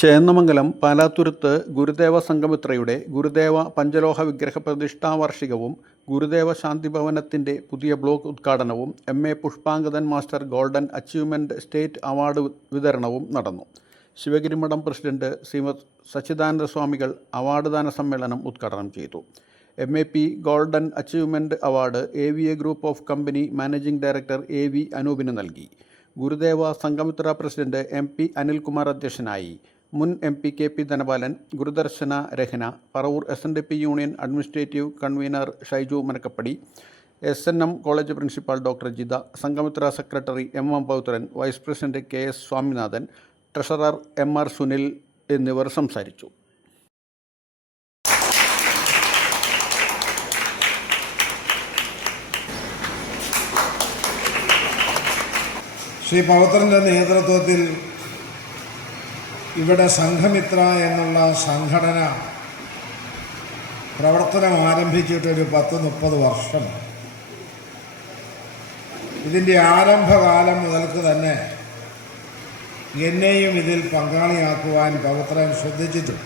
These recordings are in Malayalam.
ചേന്നമംഗലം പാലാത്തുരുത്ത് ഗുരുദേവ സംഘമിത്രയുടെ ഗുരുദേവ പഞ്ചലോഹ വിഗ്രഹ പ്രതിഷ്ഠാവാർഷികവും ഗുരുദേവ ശാന്തിഭവനത്തിൻ്റെ പുതിയ ബ്ലോക്ക് ഉദ്ഘാടനവും MA Pushpangadan master golden achievement state award വിതരണവും നടന്നു. ശിവഗിരി മഠം പ്രസിഡന്റ് ശ്രീമദ് സച്ചിദാനന്ദ സ്വാമികൾ അവാർഡ് ദാന സമ്മേളനം ഉദ്ഘാടനം ചെയ്തു. MAP golden achievement award AVA group of company managing director AV അനൂപിന് നൽകി. ഗുരുദേവ സംഘമിത്ര പ്രസിഡന്റ് MP അനിൽകുമാർ അധ്യക്ഷനായി. മുൻ MP KP Dhanapalan, Gurudarshana Rahana, Paravur SNDP union administrative convener Shaiju Manakkappady, SNM college principal doctor Jitha, Sanghamitra secretary MM Pauthran, vice president KS Swaminathan, treasurer MR Sunil എന്നിവർ സംസാരിച്ചു. ശ്രീ പൗത്രൻ്റെ നേതൃത്വത്തിൽ ഇവിടെ സംഘമിത്ര എന്നുള്ള സംഘടന പ്രവർത്തനം ആരംഭിച്ചിട്ടൊരു 10-30 വർഷം. ഇതിൻ്റെ ആരംഭകാലം മുതൽക്ക് തന്നെ എന്നെയും ഇതിൽ പങ്കാളിയാക്കുവാൻ പൗത്രൻ ശ്രദ്ധിച്ചിട്ടുണ്ട്.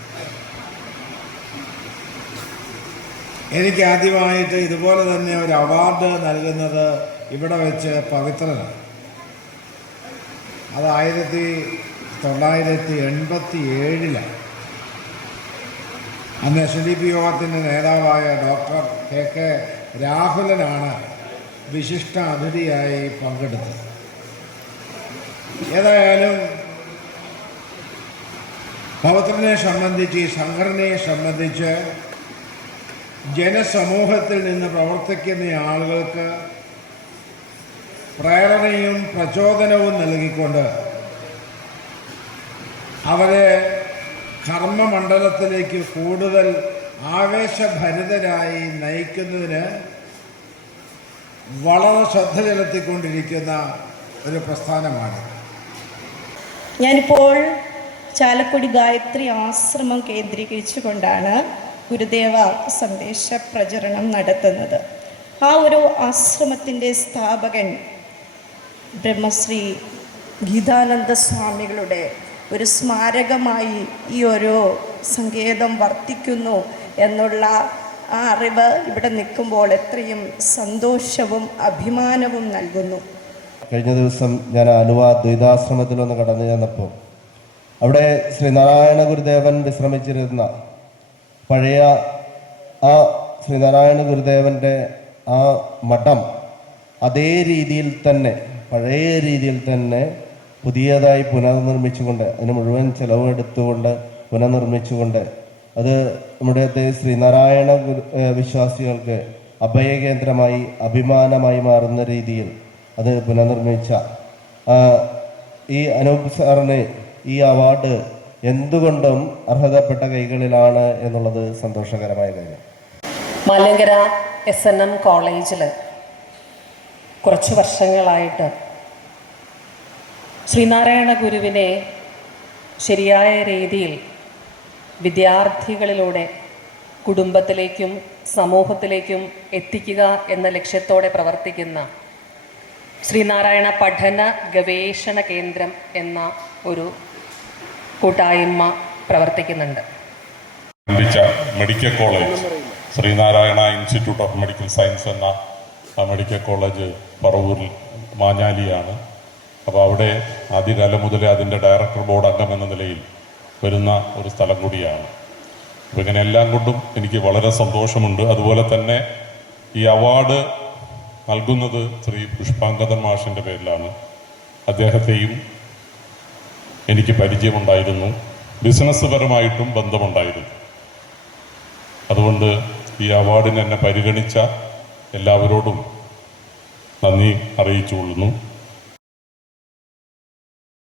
എനിക്ക് ആദ്യമായിട്ട് ഇതുപോലെ തന്നെ ഒരു അവാർഡ് നൽകുന്നത് ഇവിടെ വെച്ച് പവിത്രനാണ്. അത് 1987 അന്ന് SNDP യോഗത്തിൻ്റെ നേതാവായ ഡോക്ടർ KK രാഹുലനാണ് വിശിഷ്ട അതിഥിയായി പങ്കെടുത്തത്. ഏതായാലും പൗത്രനെ സംബന്ധിച്ച്, ഈ സംഘടനയെ സംബന്ധിച്ച് ജനസമൂഹത്തിൽ നിന്ന് പ്രവർത്തിക്കുന്ന ആളുകൾക്ക് പ്രേരണയും പ്രചോദനവും നൽകിക്കൊണ്ട് അവരെ കർമ്മമണ്ഡലത്തിലേക്ക് കൂടുതൽ ആവേശഭരിതരായി നയിക്കുന്നതിന് വളരെ ശ്രദ്ധ ചെലുത്തിക്കൊണ്ടിരിക്കുന്ന ഒരു പ്രസ്ഥാനമാണ്. ഞാനിപ്പോൾ ചാലക്കുടി ഗായത്രി ആശ്രമം കേന്ദ്രീകരിച്ചുകൊണ്ടാണ് ഗുരുദേവ സന്ദേശ പ്രചരണം നടത്തുന്നത്. ആ ഒരു ആശ്രമത്തിൻ്റെ സ്ഥാപകൻ ബ്രഹ്മശ്രീ ഗീതാനന്ദ സ്വാമികളുടെ ഒരു സ്മാരകമായി ഈ ഒരു സങ്കേതം വർത്തിക്കുന്നു എന്നുള്ള ആ അറിവ് ഇവിടെ നിൽക്കുമ്പോൾ എത്രയും സന്തോഷവും അഭിമാനവും നൽകുന്നു. കഴിഞ്ഞ ദിവസം ഞാൻ ആലുവ ദ്വൈതാശ്രമത്തിലൊന്ന് കടന്നു ചെന്നപ്പോൾ അവിടെ ശ്രീനാരായണ ഗുരുദേവൻ വിശ്രമിച്ചിരുന്ന പഴയ ആ ശ്രീനാരായണ ഗുരുദേവൻ്റെ ആ മഠം അതേ രീതിയിൽ തന്നെ, പഴയ രീതിയിൽ തന്നെ പുതിയതായി പുനർനിർമ്മിച്ചുകൊണ്ട്, അതിന് മുഴുവൻ ചെലവെടുത്തുകൊണ്ട് പുനർനിർമ്മിച്ചുകൊണ്ട്, അത് നമ്മുടെ ശ്രീനാരായണ വിശ്വാസികൾക്ക് അഭയകേന്ദ്രമായി, അഭിമാനമായി മാറുന്ന രീതിയിൽ അത് പുനർനിർമ്മിച്ച ഈ അനൂപ് സാറിന് ഈ അവാർഡ് എന്തുകൊണ്ടും അർഹതപ്പെട്ട കൈകളിലാണ് എന്നുള്ളത് സന്തോഷകരമായ കാര്യം. മലങ്കര SNM കോളേജിൽ കുറച്ച് വർഷങ്ങളായിട്ട് ശ്രീനാരായണ ഗുരുവിനെ ശരിയായ രീതിയിൽ വിദ്യാർത്ഥികളിലൂടെ കുടുംബത്തിലേക്കും സമൂഹത്തിലേക്കും എത്തിക്കുക എന്ന ലക്ഷ്യത്തോടെ പ്രവർത്തിക്കുന്ന ശ്രീനാരായണ പഠന ഗവേഷണ കേന്ദ്രം എന്ന ഒരു കൂട്ടായ്മ പ്രവർത്തിക്കുന്നുണ്ട്. Medical college, Sree Narayana institute of medical science എന്ന മെഡിക്കൽ കോളേജ് പറവൂരിൽ മാഞ്ഞാലിയാണ്. അപ്പോൾ അവിടെ ആദ്യകാലം മുതലേ അതിൻ്റെ ഡയറക്ടർ ബോർഡ് അംഗം എന്ന നിലയിൽ വരുന്ന ഒരു സ്ഥലം കൂടിയാണ്. അപ്പോൾ ഇങ്ങനെ എല്ലാം കൊണ്ടും എനിക്ക് വളരെ സന്തോഷമുണ്ട്. അതുപോലെ തന്നെ ഈ അവാർഡ് നൽകുന്നത് ശ്രീ പുഷ്പാങ്കദൻ മാഷിൻ്റെ പേരിലാണ്. അദ്ദേഹത്തെയും എനിക്ക് പരിചയമുണ്ടായിരുന്നു, ബിസിനസ് പരമായിട്ടും ബന്ധമുണ്ടായിരുന്നു. അതുകൊണ്ട് ഈ അവാർഡിന് എന്നെ പരിഗണിച്ച എല്ലാവരോടും നന്ദി അറിയിച്ചുകൊള്ളുന്നു.